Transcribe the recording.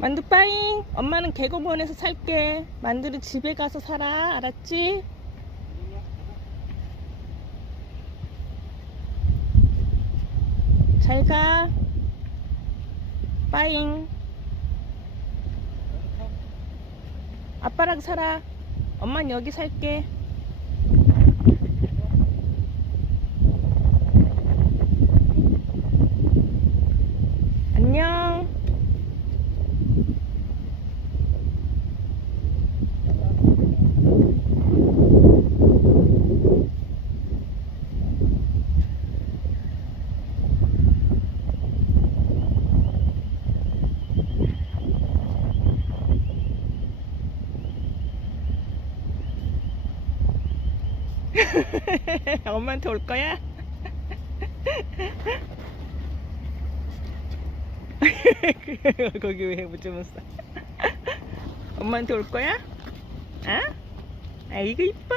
만두 빠잉. 엄마는 개고원에서 살게. 만두는 집에 가서 살아. 알았지? 잘 가. 빠잉. 아빠랑 살아. 엄만 여기 살게. 엄마한테 올 거야? 거기 왜 무좀 싸? 엄마한테 올 거야? 어? 아이고 이뻐.